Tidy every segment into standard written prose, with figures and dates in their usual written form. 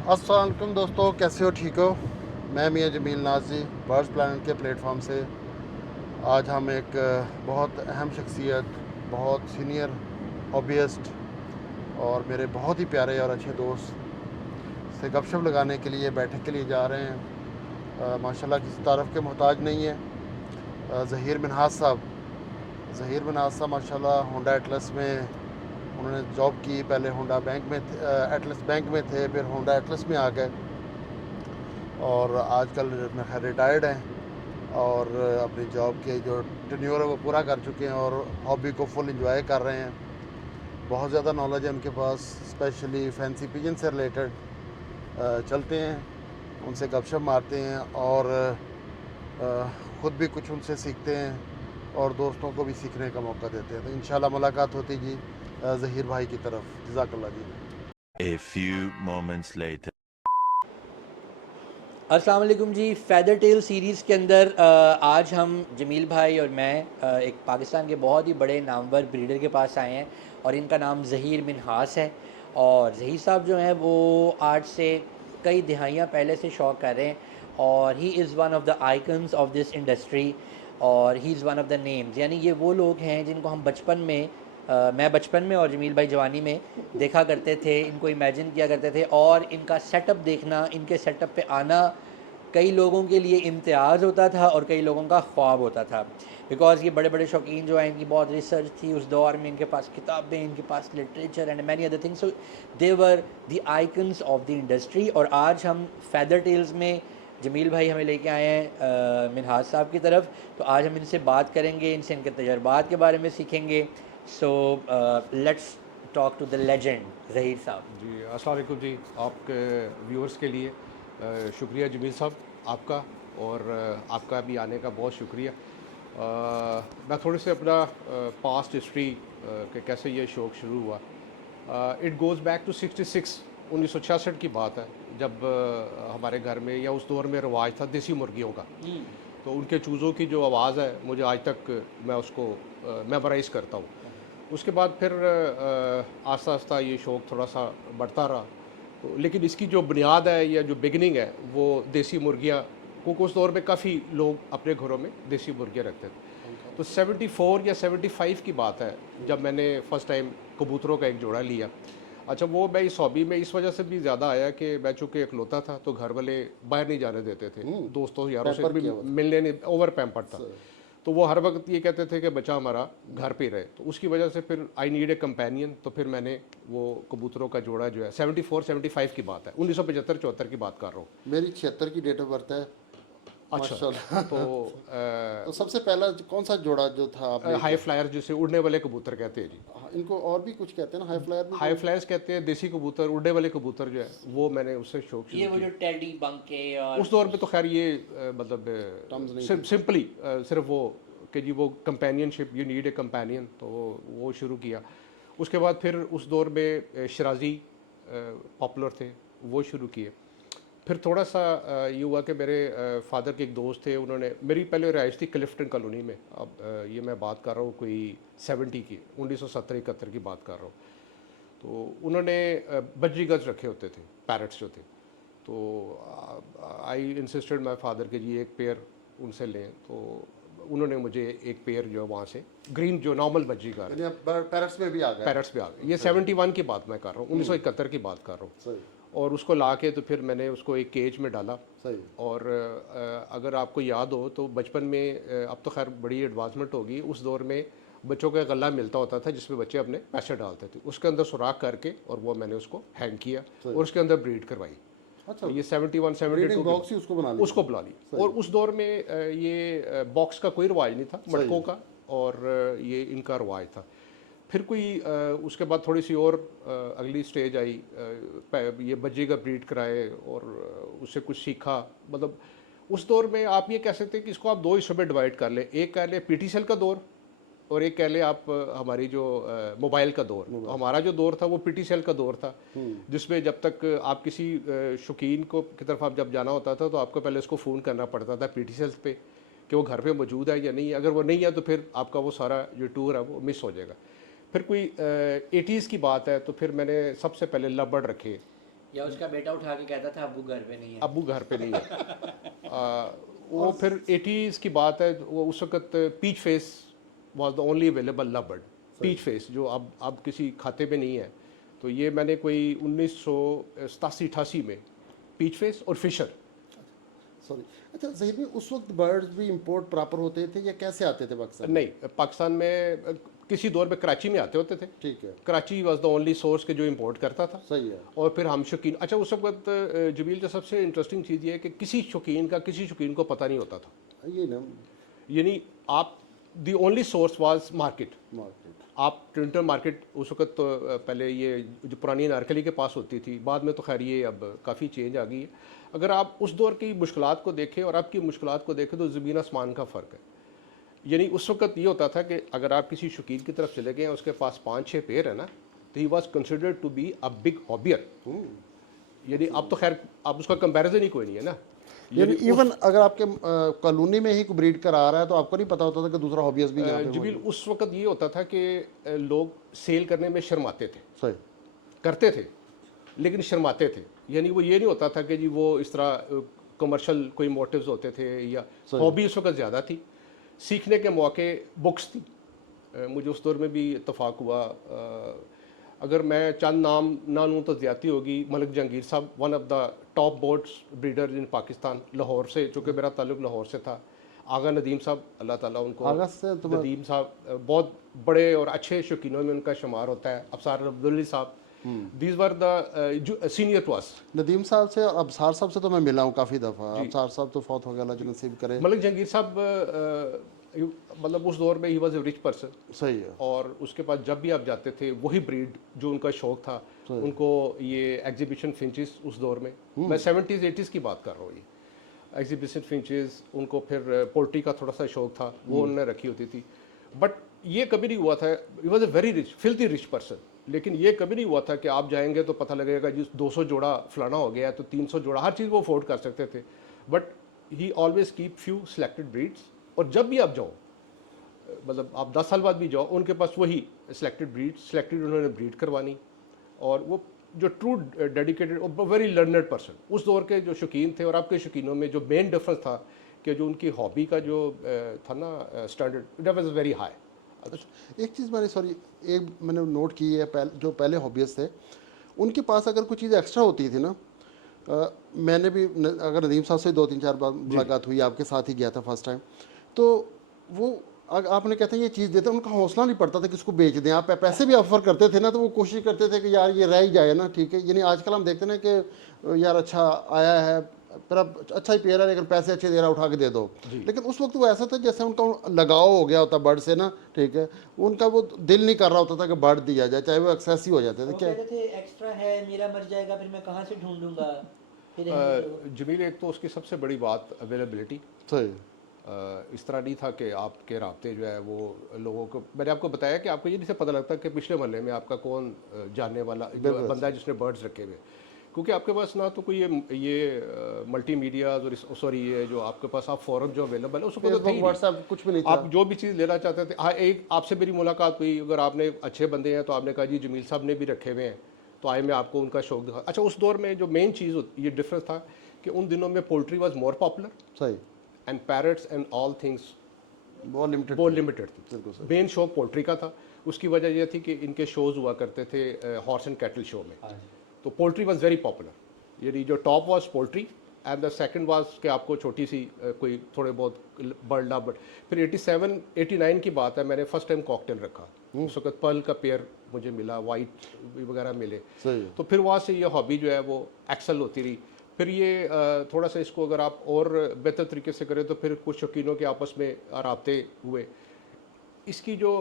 अस्सलाम वालेकुम दोस्तों, कैसे हो? ठीक हो? मैं मियां जमील नाजी बर्ड्स प्लानट के प्लेटफॉर्म से आज हम एक बहुत अहम शख्सियत, बहुत सीनियर हॉबीस्ट और मेरे बहुत ही प्यारे और अच्छे दोस्त से गपशप लगाने के लिए, बैठक के लिए जा रहे हैं। माशाल्लाह किसी तारफ़ के मोहताज नहीं है। ज़हीर मिन्हाज साहब, माशाल्लाह होंडा एटलस में उन्होंने जॉब की। पहले होंडा बैंक में एटलस बैंक में थे, फिर होंडा एटलस में आ गए और आजकल मैं खैर रिटायर्ड हैं और अपनी जॉब के जो टेन्योर है वो पूरा कर चुके हैं और हॉबी को फुल एंजॉय कर रहे हैं। बहुत ज़्यादा नॉलेज है उनके पास, स्पेशली फैंसी पिजन से रिलेटेड। चलते हैं, उनसे गपशप मारते हैं और ख़ुद भी कुछ उनसे सीखते हैं और दोस्तों को भी सीखने का मौका देते हैं। तो इंशाल्लाह मुलाकात होती जी ज़हीर भाई की तरफ। जज़ाकल्लाह जी। A few moments later. अस्सलाम वालेकुम जी। फ़ेदर टेल सीरीज़ के अंदर आज हम जमील भाई और मैं एक पाकिस्तान के बहुत ही बड़े नामवर ब्रीडर के पास आए हैं और इनका नाम ज़हीर मिन्हास है। और ज़हीर साहब जो हैं वो आज से कई दिहाइयाँ पहले से शौक़ कर रहे हैं और he is one of the icons of this industry और he is one of the names. यानी ये वो लोग हैं जिनको हम बचपन में मैं बचपन में और जमील भाई जवानी में देखा करते थे, इनको इमेजिन किया करते थे और इनका सेटअप देखना, इनके सेटअप पे आना कई लोगों के लिए इम्तियाज़ होता था और कई लोगों का ख्वाब होता था। बिकॉज़ ये बड़े बड़े शौकीन जो हैं, इनकी बहुत रिसर्च थी उस दौर में, इनके पास किताबें, इनके पास literature and many other things. So they were the icons of the industry. और आज हम फ़ेदर टेल्स में जमील भाई हमें लेके आए हैं मिन्हाज साहब की तरफ। तो आज हम इनसे बात करेंगे, इनसे इनके तजर्बात के बारे में सीखेंगे। So let's talk to the legend Zaheer sahab. जी अस्सलाम वालेकुम जी। आपके व्यूअर्स के लिए शुक्रिया जमील साहब आपका, और आपका भी आने का बहुत शुक्रिया। मैं थोड़े से अपना पास्ट हिस्ट्री के कैसे ये शौक़ शुरू हुआ। इट गोज़ बैक टू 1966 की बात है, जब हमारे घर में या उस दौर में रवाज था देसी मुर्गियों का। तो उनके चूज़ों की जो आवाज़ है मुझे आज तक मैं उसको मेमोराइज़ करता हूँ। उसके बाद फिर आस्ता आस्ता ये शौक़ थोड़ा सा बढ़ता रहा। तो लेकिन इसकी जो बुनियाद है या जो बिगनिंग है वो देसी मुर्गियाँ, क्योंकि उस दौर में काफ़ी लोग अपने घरों में देसी मुर्गियाँ रखते थे। तो 74 या 75 की बात है जब मैंने फ़र्स्ट टाइम कबूतरों का एक जोड़ा लिया। अच्छा, वो मैं इस हॉबी में इस वजह से भी ज़्यादा आया कि मैं चूँकि इकलौता था तो घर वाले बाहर नहीं जाने देते थे, दोस्तों यारों से भी मिलने नहीं, ओवर पैम्पर्ड था। तो वो हर वक्त ये कहते थे कि बच्चा हमारा घर पे रहे। तो उसकी वजह से फिर आई नीड ए कंपेनियन। तो फिर मैंने वो कबूतरों का जोड़ा जो है 74-75 की बात है, 1975-74 की बात कर रहा हूँ। मेरी 76 की डेट ऑफ बर्थ है। अच्छा, माशाल्लाह। तो तो सबसे पहला कौन सा जोड़ा जो था आपने? हाई फ्लायर जिसे उड़ने वाले कबूतर कहते हैं जी। हाँ, इनको और भी कुछ कहते हैं ना, हाई फ्लायर भी हाई फ्लायर्स कहते हैं, देसी कबूतर, उड़ने वाले कबूतर जो है वो मैंने उससे शौक ये शुरू वो किया। जो टेडी बंके और उस दौर पे तो खैर ये मतलब टर्म्स नहीं सिंपली सिर्फ वो कि जी वो companionship, you need a companion, तो वो शुरू किया। उसके बाद फिर उस दौर में शराजी पॉपुलर थे, वो शुरू किए। फिर थोड़ा सा ये हुआ कि मेरे फादर के एक दोस्त थे, उन्होंने मेरी पहले रहाइश थी क्लिफ्टन कॉलोनी में। अब ये मैं बात कर रहा हूँ कोई 70 की, 1970-71 की बात कर रहा हूँ। तो उन्होंने बजरीगज रखे होते थे, पैरट्स जो थे। तो आई इंसिस्टेड माई फादर के जी एक पेयर उनसे लें। तो उन्होंने मुझे एक पेयर जो वहाँ से ग्रीन जो नॉर्मल बजरीगार है, पैरट्स में भी आ गए। पैरट्स पे आ गए। ये 71 की बात मैं कर रहा हूँ, 1971 की बात कर रहा हूँ। सही और उसको ला के तो फिर मैंने उसको एक केज में डाला। सही। और अगर आपको याद हो तो बचपन में, अब तो खैर बड़ी एडवांसमेंट होगी, उस दौर में बच्चों का गला मिलता होता था जिसमें बच्चे अपने पैसे डालते थे, उसके अंदर सुराख करके और वो मैंने उसको हैंग किया और उसके अंदर ब्रीड करवाई। अच्छा, ये 71-72 बॉक्स ही उसको बना लिया। उसको बुला ली। और उस दौर में ये बॉक्स का कोई रवाज नहीं था, मटकों का, और ये इनका रवाज था। फिर कोई उसके बाद थोड़ी सी और अगली स्टेज आई, ये बज्जी का ब्रीड कराए और उससे कुछ सीखा। मतलब उस दौर में आप ये कह सकते हैं कि इसको आप दो हिस्सों में डिवाइड कर ले। एक कह ले पीटीसीएल का दौर और एक कह ले आप हमारी जो मोबाइल का दौर। तो हमारा जो दौर था वो पीटीसीएल का दौर था, जिसमें जब तक आप किसी शौकीन को की तरफ आप जब जाना होता था तो आपको पहले उसको फ़ोन करना पड़ता था पीटीसीएल पे कि वो घर पे मौजूद है या नहीं है। अगर वो नहीं है तो फिर आपका वो सारा जो टूर है वो मिस हो जाएगा। फिर कोई 80s की बात है तो फिर मैंने सबसे पहले लबर्ड रखे या उसका बेटा उठा के कहता था अब्बू घर पे नहीं है। अबू घर पे नहीं है। वो फिर 80s की बात है, वो उस वक्त peach face was the only available lovebird. Peach face जो अब किसी खाते में नहीं है, तो ये मैंने कोई 1987-88 में पीच फेस और फिशर। सॉरी, अच्छा ज़हीर भाई, उस वक्त बर्ड्स भी इंपोर्ट प्रॉपर होते थे या कैसे आते थे पाकिस्तान? नहीं, पाकिस्तान में किसी दौर में कराची में आते होते थे। ठीक है, Karachi was the only source के जो इंपोर्ट करता था। सही है। और फिर हम शौकीन, अच्छा उस वक्त जमील, जो सबसे इंटरेस्टिंग चीज़ ये है कि किसी शौकीन को पता नहीं होता था। ये ना यानी आप the only source was market. Market, आप ट्रिंटन मार्केट उस वक्त तो पहले ये जो पुरानी नारकली के पास होती थी, बाद में तो खैर ये अब काफ़ी चेंज आ गई है। अगर आप उस दौर की मुश्किलात को देखें और आपकी मुश्किलात को देखें तो ज़मीन आसमान का फ़र्क है। यानी उस वक्त ये होता था कि अगर आप किसी शौकीन की तरफ चले गए, उसके पास 5-6 पेयर है ना, तो he was considered to be a big हॉबियर। यानी अब तो खैर अब उसका कंपैरिजन ही कोई नहीं है ना। यानी इवन अगर आपके कॉलोनी में ही कोई ब्रीड करा रहा है तो आपको नहीं पता होता था कि दूसरा हॉबीज भी यहाँ पे जमील, मौजूद उस वक्त ये होता था कि लोग सेल करने में शर्माते थे। है। सही, करते थे लेकिन शर्माते थे। यानी वो ये नहीं होता था कि जी वो इस तरह कमर्शियल कोई मोटिव्स होते थे, या हॉबी उस वक्त ज़्यादा थी। सीखने के मौके बुक्स थी। मुझे उस दौर में भी इत्तफाक हुआ, अगर मैं चंद नाम ना लूँ तो ज़्यादती होगी। Malik Jahangir Sahab, one of the top birds breeder in Pakistan, Lahore से, चूँकि मेरा ताल्लुक लाहौर से था। आगा नदीम साहब, अल्लाह ताला उनको, आगा से तो नदीम साहब बहुत बड़े और अच्छे शौकीनों में उनका शुमार होता है। Afsar Abdulli sahab, these were the senior to us. Nadeem sahab से और अबसार साहब से तो मैं मिला हूँ काफ़ी दफ़ा। अबसार साहब तो फौत हो गया, अल्लाह जो नसीब करे। मलिक जहांगीर साहब मतलब उस दौर में he was a rich person. सही है। और उसके पास जब भी आप जाते थे, वही ब्रीड जो उनका शौक था, उनको ये एग्जीबिशन फिंचेस उस दौर में, मैं 70s 80s की बात कर रहा हूँ, ये एग्जीबिशन फिंचेस, उनको फिर पोल्ट्री का थोड़ा सा शौक था, वो उन्होंने रखी होती थी। बट ये कभी नहीं हुआ था, he was a very rich, filthy rich person. लेकिन ये कभी नहीं हुआ था कि आप जाएंगे तो पता लगेगा जी 200 जोड़ा फलाना हो गया तो 300 जोड़ा, हर चीज़ वो अफोर्ड कर सकते थे। But he always keep few selected breeds. और जब भी आप जाओ, मतलब आप 10 साल बाद भी जाओ, उनके पास वही सिलेक्टेड उन्होंने ब्रीड करवानी। और वो जो ट्रू डेडिकेटेड और वेरी लर्नड पर्सन, उस दौर के जो शौकीन थे और आपके शौकीनों में जो मेन डिफरेंस था कि जो उनकी हॉबी का जो था ना standard, that was very high. एक चीज़ मैंने, सॉरी, एक मैंने नोट की है, जो पहले हॉबीज थे उनके पास अगर कुछ चीज़ एक्स्ट्रा होती थी ना, मैंने भी अगर नदीम साहब से 2-3-4 बार मुलाकात हुई, आपके साथ ही गया था फर्स्ट टाइम, तो वो आपने कहते हैं ये चीज़ देते, उनका हौसला नहीं पड़ता था कि इसको बेच दें। आप पैसे भी ऑफर करते थे ना, तो वो कोशिश करते थे कि यार ये रह ही जाए ना, ठीक है। यानी आजकल हम देखते ना कि यार अच्छा आया है, पर अब अच्छा ही पेयर है लेकिन पैसे अच्छे दे रहा, उठा के दे दो। लेकिन उस वक्त वो ऐसा था जैसे उनका लगाव हो गया होता बर्ड से ना, ठीक है, उनका वो दिल नहीं कर रहा होता था कि बर्ड दिया जाए, चाहे वो एक्सेसिव हो जाते थे। क्या कहते थे एक्स्ट्रा है, मेरा मर जाएगा, फिर मैं कहाँ से ढूंढूंगा। जमील, एक तो उसकी सबसे बड़ी बात अवेलेबिलिटी। सही, इस तरह नहीं था कि आपके राब्ते जो है वो लोगों को, मैंने आपको बताया कि आपको ये नहीं से पता लगता कि पिछले मोहल्ले में आपका कौन जानने वाला जो बंदा है जिसने बर्ड्स रखे हुए, क्योंकि आपके पास ना तो कोई ये मल्टीमीडिया और सॉरी ये जो आपके पास आप फोरम जो अवेलेबल है उसको तो व्हाट्सएप कुछ भी नहीं था। आप जो भी चीज़ लेना चाहते थे। हाँ, एक आपसे मेरी मुलाकात हुई, अगर आपने अच्छे बंदे हैं तो आपने कहा जी जमील साहब ने भी रखे हुए हैं, तो आए मैं आपको उनका शौक दिखा। अच्छा, उस दौर में जो मेन चीज़ ये डिफरेंस था कि उन दिनों में पोल्ट्री वॉज मोर पॉपुलर सही, and parrots and all things बहुत लिमिटेड थी। मेन शौक पोल्ट्री का था। उसकी वजह यह थी कि इनके शोज़ हुआ करते थे हॉर्स एंड कैटल शो में, तो पोल्ट्री वॉज वेरी पॉपुलर। यानी जो top was poultry and the second was कि आपको छोटी सी कोई थोड़े बहुत बर्ड ला बर्ड। फिर 87-89 की बात है, मैंने फर्स्ट टाइम कॉकटेल रखा। उस वक्त पर्ल का पेयर मुझे मिला, वाइट वगैरह मिले, तो फिर वहाँ से ये हॉबी जो है वो एक्सेल होती रही। फिर ये थोड़ा सा इसको अगर आप और बेहतर तरीके से करें तो फिर कुछ शौकीनों के आपस में राब्ते हुए। इसकी जो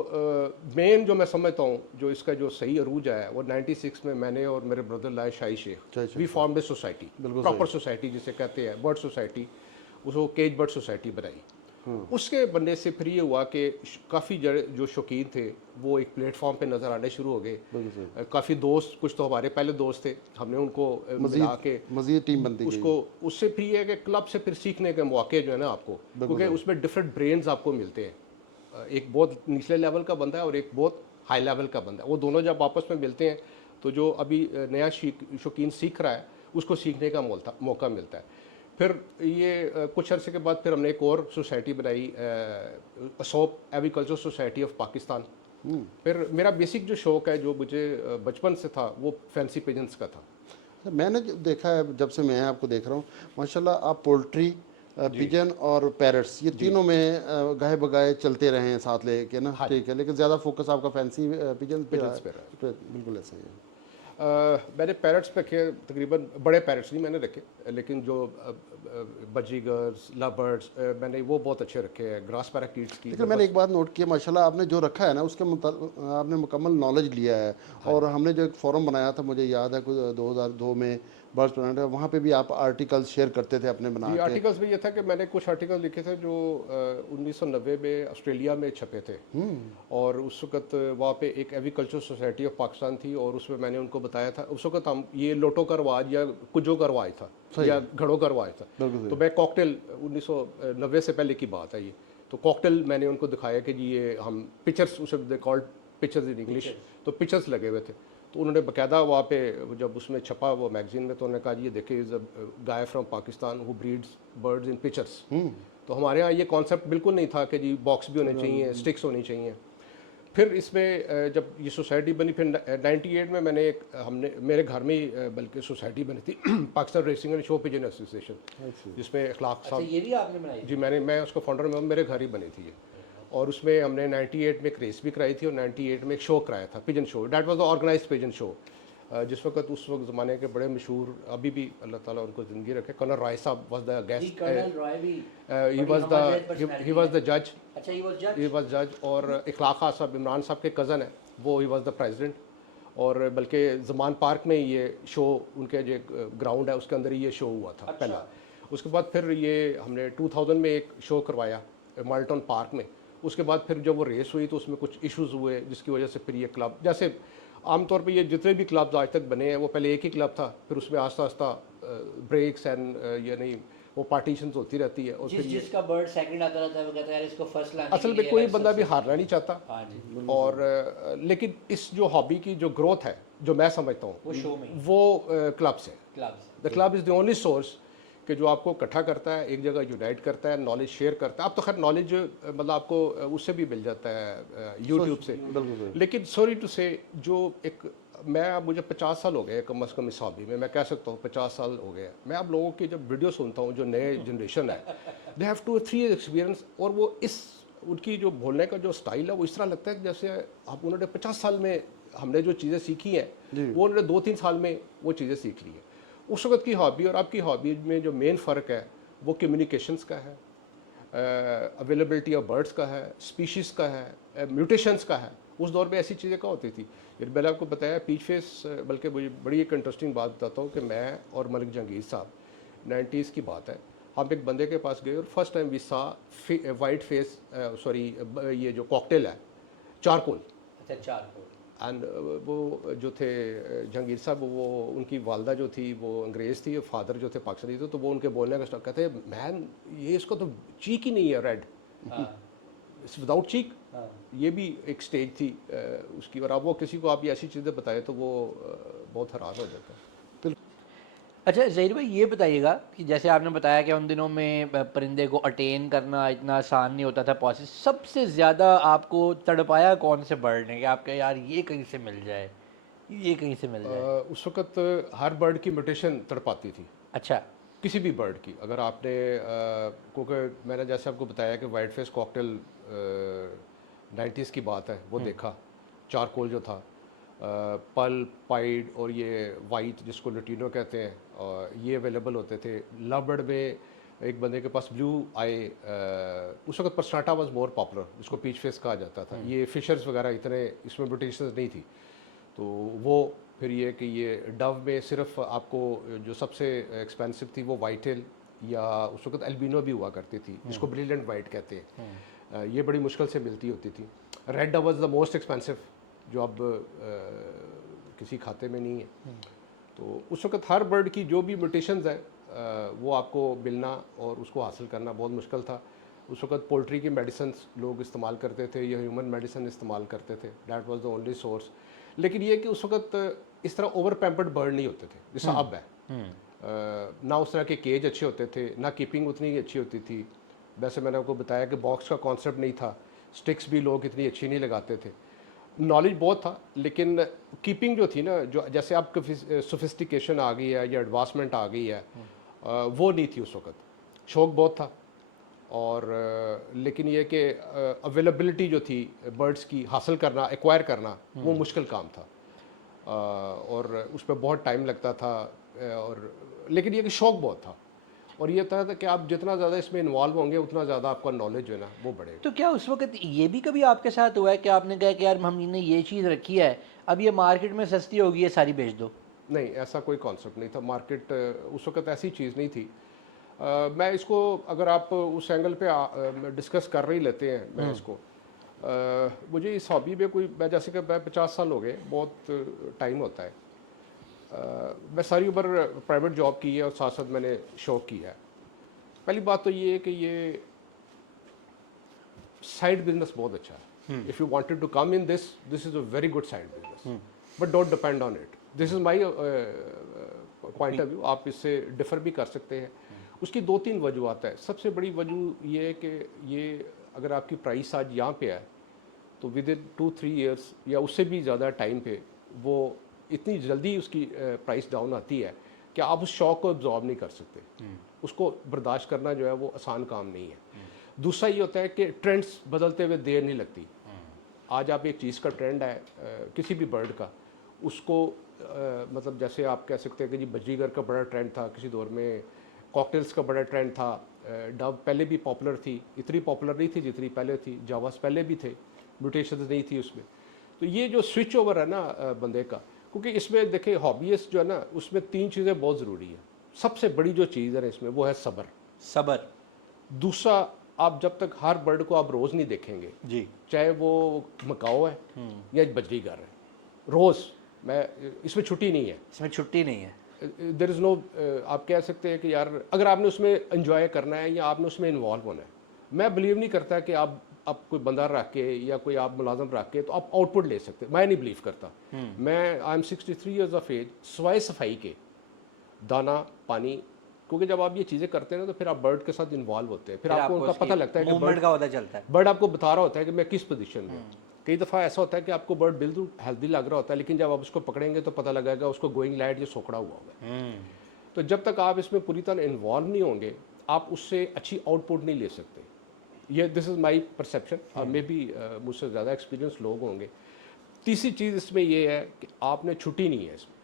मेन जो मैं समझता हूँ जो इसका जो सही अरूज है वो 96 में मैंने और मेरे ब्रदर लाए Shahi Sheikh, we formed a society, proper society जिसे कहते हैं बर्ड सोसाइटी, उसको केज बर्ड सोसाइटी बनाई। उसके बनने से फिर ये हुआ कि काफ़ी जो शौकीन थे वो एक प्लेटफॉर्म पे नज़र आने शुरू हो गए। काफ़ी दोस्त, कुछ तो हमारे पहले दोस्त थे, हमने उनको मिला के मज़ीद टीम बनती उसको, उससे फिर ये है कि क्लब से फिर सीखने के मौके जो है ना आपको, क्योंकि उसमें डिफरेंट ब्रेन्स आपको मिलते हैं। एक बहुत निचले लेवल का बंदा है और एक बहुत हाई लेवल का बंदा है, वो दोनों जब आपस में मिलते हैं तो जो अभी नया शौकीन सीख रहा है उसको सीखने का मौका मिलता है। फिर ये कुछ अरसे के बाद फिर हमने एक और सोसाइटी बनाई, असोप एग्रीकल्चर सोसाइटी ऑफ पाकिस्तान। फिर मेरा बेसिक जो शौक़ है जो मुझे बचपन से था वो फैंसी पिजन्स का था। मैंने देखा है, जब से मैं आपको देख रहा हूँ माशाल्लाह, आप पोल्ट्री, पिजन और पैरट्स, ये तीनों में गाहे बगाए चलते रहे हैं साथ लेके ना। ठीक है, लेकिन ज़्यादा फोकस आपका फैंसी पिजन पे पिजन्स पे रहा। बिल्कुल ऐसा ही है। मैंने पैरट्स रखे, तकरीबन बड़े पैरट्स नहीं मैंने रखे, लेकिन जो बजीगर्स, लवर्ड्स, मैंने वो बहुत अच्छे रखे हैं, ग्रास पैराकीट्स की। लेकिन मैंने एक बात नोट की है माशाल्लाह, आपने जो रखा है ना उसके आपने मुकम्मल नॉलेज लिया है। और हमने जो एक फोरम बनाया था, मुझे याद है कुछ 2002 में, बर्ड्स प्लानट, वहाँ पे भी आप आर्टिकल्स शेयर करते थे अपने बना के। आर्टिकल्स में ये था कि मैंने कुछ आर्टिकल लिखे थे जो 1990 में ऑस्ट्रेलिया में छपे थे, और उस वक्त वहाँ पे एक एग्रीकल्चर सोसाइटी ऑफ पाकिस्तान थी, और उसमें मैंने उनको बताया था, उस वक्त हम ये लोटो का रवाज या कुजो का रवाज था या घड़ों का रवाज था। तो मैं कॉकटेल, 1990 से पहले की बात है ये, तो कॉकटेल मैंने उनको दिखाया कि जी ये हम पिक्चर्स, उसे they called pictures in English, तो पिक्चर्स लगे हुए थे। तो उन्होंने बाकायदा वहाँ पे जब उसमें छपा वो मैगजीन में, तो उन्होंने कहा जी ये देखिए is a guy from Pakistan who breeds birds in pictures. तो हमारे यहाँ ये कॉन्सेप्ट बिल्कुल नहीं था कि जी बॉक्स भी होने चाहिए, स्टिक्स होनी चाहिए। फिर इसमें जब ये सोसाइटी बनी, फिर 98 में हमने मेरे घर में ही बल्कि सोसाइटी बनी थी Pakistan racing and show pigeon association, जिसमें इखलाक साहब, ये भी आपने बनाई? जी मैं उसका फाउंडर में, मेरे घर ही बनी थी ये। और उसमें हमने 98 में एक रेस भी कराई थी, और 98 में एक शो कराया था, pigeon show. That was the organized pigeon show, जिस वक्त उस वक्त ज़माने के बड़े मशहूर, अभी भी अल्लाह ताला उनको ज़िंदगी रखे, colonel Rai sahab was the guest, colonel Roy भी, ही वाज द जज। अच्छा, ही वाज जज। ही वाज जज। और इखलाक साहब, इमरान साहब के कज़न है वो, ही वाज द प्रेसिडेंट। और बल्कि ज़मान पार्क में ये शो, उनके जो ग्राउंड है उसके अंदर ही ये शो हुआ था पहला। उसके बाद फिर ये हमने 2000 में एक शो करवाया माल्टन पार्क में। उसके बाद फिर जब वो रेस हुई तो उसमें कुछ इश्यूज़ हुए, जिसकी वजह से फिर ये क्लब, जैसे आमतौर पे ये जितने भी क्लब्स आज तक बने हैं वो पहले एक ही क्लब था, फिर उसमें आस्ता आस्ता ब्रेक्स एंड यानी वो पार्टीशंस होती रहती है। और फिर जिसका बर्ड सेकंड आता रहता है वो कहता है यार इसको फर्स्ट लाने असल में कोई बंदा भी हारना नहीं चाहता। हाँ जी। और लेकिन इस जो हॉबी की जो ग्रोथ है, जो मैं समझता हूँ वो शो में, वो क्लब से। The club is the only source कि जो आपको इकट्ठा करता है, एक जगह यूनाइट करता है, नॉलेज शेयर करता है। अब तो खैर नॉलेज मतलब आपको उससे भी मिल जाता है यूट्यूब से, लेकिन सॉरी टू से जो एक मुझे 50 साल हो गए कम अज़ कम इस हॉबी में, मैं कह सकता हूँ 50 साल हो गए। मैं आप लोगों की जब वीडियो सुनता हूँ, जो नए जनरेशन है, दे हैव 2 or 3 एक्सपीरियंस, और वो उनकी जो बोलने का जो स्टाइल है वो इस तरह लगता है कि जैसे आप उन्होंने 50 साल में हमने जो चीज़ें सीखी हैं वो उन्होंने 2-3 साल में वो चीज़ें सीख ली है। उस वक्त की हॉबी और आपकी हॉबी में जो मेन फ़र्क है वो कम्युनिकेशंस का है, अवेलेबिलिटी ऑफ बर्ड्स का है, स्पीशीज़ का है, म्यूटेशंस का है। उस दौर में ऐसी चीज़ें क्या होती थी। मैंने आपको बताया पीच फेस, बल्कि मुझे बड़ी एक इंटरेस्टिंग बात बताता हूँ कि मैं और मलिक जहांगीर साहब, 90s की बात है, हम एक बंदे के पास गए और first time we saw white face, sorry ये जो कॉकटेल है, चारकोल। अच्छा, चारकोल। एंड वो जो थे जहांगीर साहब, वो उनकी वालदा जो थी वो अंग्रेज़ थी, फादर जो थे पाकिस्तानी थे, तो वो उनके बोलने का स्टाइल, कहते मैन ये इसको तो चीक ही नहीं है, रेड विदाउट चीक। ये भी एक स्टेज थी उसकी। और अब वो किसी को आप ये ऐसी चीज़ें बताए तो वो बहुत हैरान हो जाता है। अच्छा ज़हीर भाई, ये बताइएगा कि जैसे आपने बताया कि उन दिनों में परिंदे को अटेन करना इतना आसान नहीं होता था प्रोसेस, सबसे ज़्यादा आपको तड़पाया कौन से बर्ड ने कि आपके यार ये कहीं से मिल जाए, ये कहीं से मिल जाए? उस वक्त हर बर्ड की म्यूटेशन तड़पाती थी। अच्छा, किसी भी बर्ड की। अगर आपने क्योंकि मैंने जैसे आपको बताया कि वाइट फेस कॉकटेल 90s की बात है, वो देखा, चारकोल जो था, पल, पाइड और ये वाइट जिसको लटीनो कहते हैं, और ये अवेलेबल होते थे। लवर्ड में एक बंदे के पास ब्लू आई, उस वक्त पर्सनाटा वाज मोर पॉपुलर, जिसको पीच फेस कहा जाता था। ये फिशर्स वगैरह इतने इसमें म्यूटेशंस नहीं थी, तो वो फिर ये कि ये डव में सिर्फ आपको जो सबसे एक्सपेंसिव थी वो वाइटेल, या उस वक्त एल्बिनो भी हुआ करती थी, जिसको ब्रिलियंट वाइट कहते हैं, ये बड़ी मुश्किल से मिलती होती थी। Red Dove was the most expensive, जो अब किसी खाते में नहीं है। तो उस वक्त हर बर्ड की जो भी म्यूटेशंस है वो आपको मिलना और उसको हासिल करना बहुत मुश्किल था। उस वक्त पोल्ट्री की मेडिसिन लोग इस्तेमाल करते थे या ह्यूमन मेडिसिन इस्तेमाल करते थे, that was the only source. लेकिन ये कि उस वक्त इस तरह ओवर पैम्पर्ड बर्ड नहीं होते थे जैसा अब है। ना उस तरह के केज अच्छे होते थे, ना कीपिंग उतनी अच्छी होती थी। वैसे मैंने आपको बताया कि बॉक्स का कॉन्सेप्ट नहीं था, स्टिक्स भी लोग इतनी अच्छी नहीं लगाते थे, नॉलेज बहुत था, लेकिन कीपिंग जो थी ना, जो जैसे आप सोफिस्टिकेशन आ गई है या एडवांसमेंट आ गई है, वो नहीं थी उस वक्त। शौक बहुत था और लेकिन ये कि अवेलेबिलिटी जो थी बर्ड्स की हासिल करना, एक्वायर करना, वो मुश्किल काम था और उस पर बहुत टाइम लगता था और लेकिन ये कि शौक बहुत था और ये था कि आप जितना ज़्यादा इसमें इन्वॉल्व होंगे उतना ज़्यादा आपका नॉलेज जो है ना वो बढ़ेगा। तो क्या उस वक्त ये भी कभी आपके साथ हुआ है कि आपने कहा कि यार हमने ये चीज़ रखी है, अब ये मार्केट में सस्ती होगी, ये सारी बेच दो? नहीं, ऐसा कोई कॉन्सेप्ट नहीं था। मार्केट उस वक्त ऐसी चीज़ नहीं थी। मैं इसको अगर आप उस एंगल पे डिस्कस कर रही लेते हैं, मैं इसको मुझे इस हॉबी में कोई, मैं जैसे कि मैं 50 साल हो गए, बहुत टाइम होता है। मैं सारी उम्र प्राइवेट जॉब की है और साथ साथ मैंने शौक किया है। पहली बात तो ये है कि ये साइड बिजनेस बहुत अच्छा है। If you wanted to come in this is a very good side business, but don't depend on it. This is my point of view. आप इससे डिफर भी कर सकते हैं। उसकी 2-3 वजूहत है। सबसे बड़ी वजह ये है कि ये अगर आपकी प्राइस आज यहाँ पे है तो विद इन 2-3 ईयर्स या उससे भी ज़्यादा टाइम पे वो इतनी जल्दी उसकी प्राइस डाउन आती है कि आप उस शौक को एब्जॉर्ब नहीं कर सकते। उसको बर्दाश्त करना जो है वो आसान काम नहीं है। दूसरा ये होता है कि ट्रेंड्स बदलते हुए देर नहीं लगती। आज आप एक चीज़ का ट्रेंड है किसी भी बर्ड का, उसको मतलब जैसे आप कह सकते हैं कि जी बजीगर का बड़ा ट्रेंड था किसी दौर में, कॉकटेल्स का बड़ा ट्रेंड था, डव पहले भी पॉपुलर थी, इतनी पॉपुलर नहीं थी जितनी पहले थी, जावास पहले भी थे, म्यूटेशंस नहीं थी उसमें। तो ये जो स्विच ओवर है ना बंदे का, क्योंकि इसमें देखें हॉबीज जो है ना उसमें 3 चीज़ें बहुत ज़रूरी है। सबसे बड़ी जो चीज़ है इसमें वो है सब्र। सब्र। दूसरा, आप जब तक हर बर्ड को आप रोज़ नहीं देखेंगे जी। चाहे वो मकाओ है या बजरीगर है, रोज़, मैं इसमें छुट्टी नहीं है, इसमें छुट्टी नहीं है। देयर इज़ नो, आप कह सकते हैं कि यार अगर आपने उसमें एंजॉय करना है या आपने उसमें इन्वॉल्व होना है। मैं बिलीव नहीं करता कि आप कोई बंदा रख के या कोई आप मुलाजम रख के तो आप आउटपुट ले सकते, मैं नहीं बिलीव करता। मैं I am 63 years of age, सवाए सफाई के, दाना पानी, क्योंकि जब आप ये चीज़ें करते हैं ना तो फिर आप बर्ड के साथ इन्वॉल्व होते हैं, फिर आपको उनका पता लगता है कि मूवमेंट का पता चलता है। बर्ड आपको बता रहा होता है कि मैं किस पोजीशन में। कई दफ़ा ऐसा होता है कि आपको बर्ड बिल्कुल हेल्दी लग रहा होता है, लेकिन जब आप उसको पकड़ेंगे तो पता लगेगा उसको गोइंग लाइट या सोखड़ा हुआ होगा। तो जब तक आप इसमें पूरी तरह इन्वॉल्व नहीं होंगे आप उससे अच्छी आउटपुट नहीं ले सकते। ये दिस इज़ माई परसेप्शन, और मे बी मुझसे ज़्यादा एक्सपीरियंस लोग होंगे। तीसरी चीज़ इसमें ये है कि आपने छुट्टी नहीं है इसमें,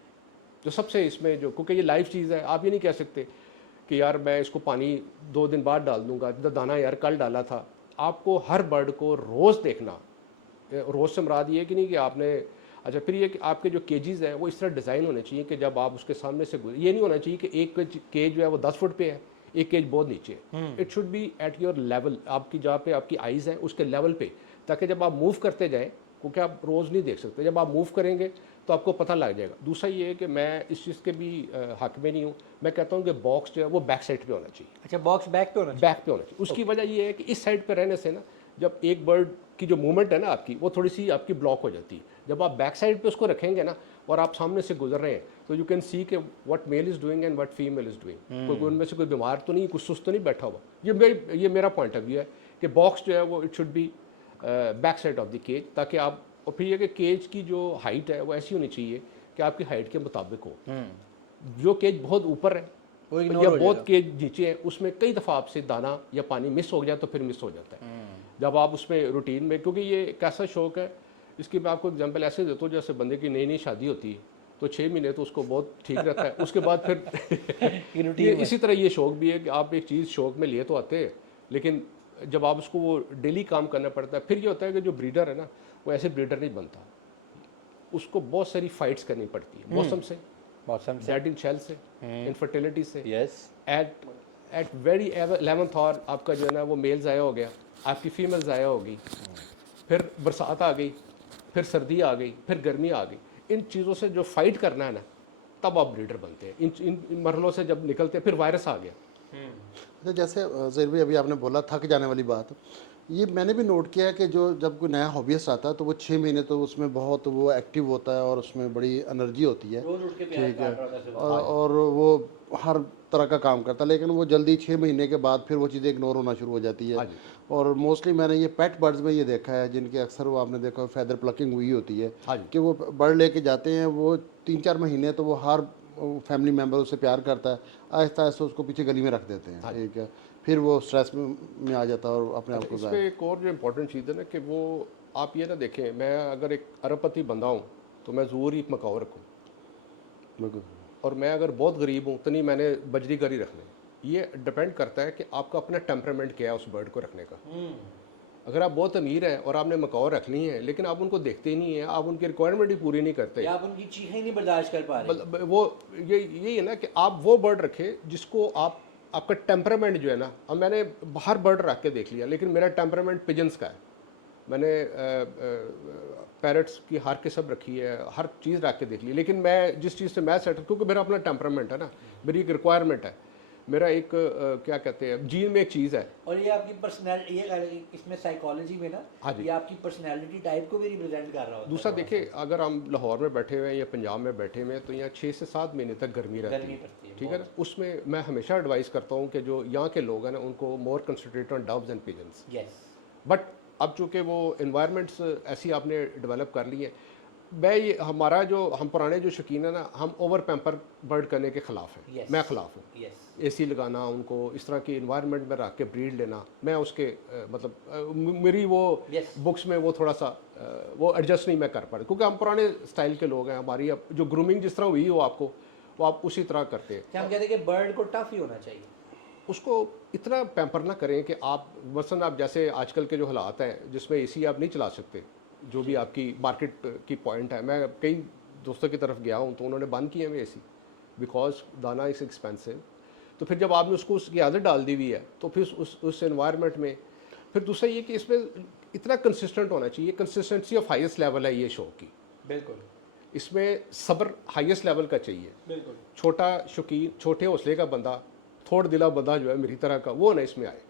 जो सबसे इसमें जो, क्योंकि ये लाइव चीज़ है। आप ये नहीं कह सकते कि यार मैं इसको पानी 2 दिन बाद डाल दूंगा, दाना यार कल डाला था। आपको हर बर्ड को रोज़ देखना, रोज़ से मुराद ये कि नहीं कि आपने, अच्छा फिर ये कि आपके जो केजेस हैं वो इस तरह डिज़ाइन होने चाहिए कि जब आप उसके सामने से ये नहीं होना चाहिए कि एक केज जो है वो 10 फुट पे है, एक केज बहुत नीचे है। It should B at your level, आपकी जहाँ पे आपकी आइज़ है उसके लेवल पे, ताकि जब आप मूव करते जाएँ, क्योंकि आप रोज़ नहीं देख सकते, जब आप मूव करेंगे तो आपको पता लग जाएगा। दूसरा ये है कि मैं इस चीज़ के भी हक में नहीं हूँ। मैं कहता हूँ कि बॉक्स जो है वो बैक साइड पे होना चाहिए। अच्छा, बॉक्स बैक पे होना चाहिए? बैक पे होना चाहिए। उसकी वजह ये है कि इस साइड पे रहने से ना, जब एक बर्ड की जो मूवमेंट है ना आपकी, वो थोड़ी सी आपकी ब्लॉक हो जाती है। जब आप बैक साइड पे उसको रखेंगे ना और आप सामने से गुजर रहे हैं तो यू कैन सी कि what mail is doing and what female is doing. कोई उनमें से कोई बीमार तो नहीं, कुछ सुस्त तो नहीं बैठा हुआ। ये मेरा पॉइंट ऑफ व्यू है कि बॉक्स जो है वो it should be back side of the cage, ताकि आप, और फिर ये कि केज की जो हाइट है वो ऐसी होनी चाहिए कि आपकी हाइट के मुताबिक हो। जो केज बहुत ऊपर है या बहुत केज नीचे है, उसमें कई दफ़ा आपसे दाना या पानी मिस हो गया तो फिर मिस हो जाता है। जब आप उसमें रूटीन में, क्योंकि ये एक ऐसा शौक है, इसकी मैं आपको एग्जांपल ऐसे देता हूँ, जैसे बंदे की नई नई शादी होती है तो 6 महीने तो उसको बहुत ठीक रहता है, उसके बाद फिर ये इसी तरह ये शौक भी है कि आप एक चीज़ शौक में लिए तो आते हैं, लेकिन जब आप उसको वो डेली काम करना पड़ता है, फिर ये होता है कि जो ब्रीडर है ना वो ऐसे ब्रीडर नहीं बनता, उसको बहुत सारी फाइट्स करनी पड़ती है, मौसम से, डेड इन शेल से, इनफर्टिलिटी से। Yes. At very 11th hour आपका जो है ना वो मेल ज़ाया हो गया, आपकी फीमेल ज़ाया हो गई, फिर बरसात आ गई, फिर सर्दी आ गई, फिर गर्मी आ गई। इन चीज़ों से जो फाइट करना है ना, तब आप ब्रीडर बनते हैं। इन मरहलों से जब निकलते हैं, फिर वायरस आ गया। अच्छा, जैसे ज़हीर भाई अभी आपने बोला थक जाने वाली बात, ये मैंने भी नोट किया है कि जो जब कोई नया हॉबीस्ट आता है तो वो 6 महीने तो उसमें बहुत वो एक्टिव होता है और उसमें बड़ी एनर्जी होती है, रोज उठ के प्याज ठीक है, काट रहा था सुबह। और वो हर तरह का काम करता है, लेकिन वो जल्दी 6 महीने के बाद फिर वो चीज़ें इग्नोर होना शुरू हो जाती है। हाँ जी। और मोस्टली मैंने ये पेट बर्ड्स में ये देखा है जिनके अक्सर वो आपने देखा फैदर प्लकिंग हुई होती है हाँ जी। कि वो बर्ड लेके जाते हैं, वो 3-4 महीने तो वो हर फैमिली मेम्बर उससे प्यार करता है, आहिस्ता आहिस्ता उसको पीछे गली में रख देते हैं, ठीक है, फिर वो स्ट्रेस में आ जाता है और अपने आप को इसमें एक और जो इम्पोर्टेंट चीज़ है ना कि वो आप ये ना देखें, मैं अगर एक अरबपति बंदा हूँ तो मैं ज़रूर ही एक मकाऊ रखूँ, बिल्कुल और मैं अगर बहुत गरीब हूँ तो नहीं मैंने बजरी करी रखनी। ये डिपेंड करता है कि आपका अपना टेम्परामेंट क्या है उस बर्ड को रखने का। अगर आप बहुत अमीर हैं और आपने मकाऊ रख ली हैं लेकिन आप उनको देखते ही नहीं हैं, आप उनकी रिक्वायरमेंट ही पूरी नहीं करते, या आप उनकी चीखें ही नहीं बर्दाश्त कर पा रहे। वो यही है ना कि आप वो बर्ड रखें जिसको आप, आपका टेम्परामेंट जो है ना, अब मैंने बाहर बर्ड रख के देख लिया लेकिन मेरा टेम्परामेंट पिजन्स का है। मैंने पैरट्स की हर किस्म रखी है, हर चीज़ रख के देख ली, लेकिन मैं जिस चीज़ से मैं सेट, क्योंकि मेरा अपना टेम्परामेंट है ना, मेरी एक रिक्वायरमेंट है, मेरा एक क्या कहते हैं जीन में एक चीज़ है। और ये आपकी पर्सनैलिटी, ये इसमें साइकोलॉजी में ना, हाँ जी। ये आपकी पर्सनैलिटी टाइप को भी रिप्रेजेंट कर रहा होता है। दूसरा देखिए, अगर हम लाहौर में बैठे हुए हैं या पंजाब में बैठे हुए हैं तो यहाँ 6 से 7 महीने तक गर्मी रहती गर्मी है, पड़ती है, ठीक है ना। उसमें मैं हमेशा एडवाइस करता हूँ कि जो यहाँ के लोग हैं ना उनको more concentrate on doves and pigeons. Yes. But अब चूँकि वो इन्वायरमेंट्स ऐसी आपने डेवलप कर ली है, मैं ये हमारा जो हम पुराने जो शौकीन है ना, हम ओवर पैम्पर बर्ड करने के ख़िलाफ़ हैं। Yes. मैं ख़िलाफ़ हूँ। यस। एसी लगाना, उनको इस तरह की इन्वायरमेंट में रख के ब्रीड लेना, मैं उसके मेरी वो Yes. बुक्स में वो थोड़ा सा वो एडजस्ट नहीं मैं कर पा रहा, क्योंकि हम पुराने स्टाइल के लोग हैं। हमारी अब जो ग्रूमिंग जिस तरह हुई हो आपको, वो आप उसी तरह करते हैं। क्या हम कहते हैं कि बर्ड को टफ ही होना चाहिए। उसको इतना पैम्पर ना करें कि आप मसलन आप जैसे आजकल के जो हालात हैं जिसमें एसी आप नहीं चला सकते, जो भी आपकी मार्केट की पॉइंट है। मैं कई दोस्तों की तरफ गया हूँ तो उन्होंने बंद किए हुए एसी, बिकॉज दाना इज़ एक्सपेंसिव। तो फिर जब आपने उसको उसकी आदत डाल दी हुई है तो फिर उस एनवायरनमेंट में, फिर दूसरा ये कि इसमें इतना कंसिस्टेंट होना चाहिए। कंसिस्टेंसी ऑफ हाईएस्ट लेवल है ये शो की। बिल्कुल इसमें सब्र हाईएस्ट लेवल का चाहिए। बिल्कुल। छोटा शौकीन, छोटे हौसले का बंदा, थोड़ दिला बंदा जो है मेरी तरह का, वो ना इसमें आए।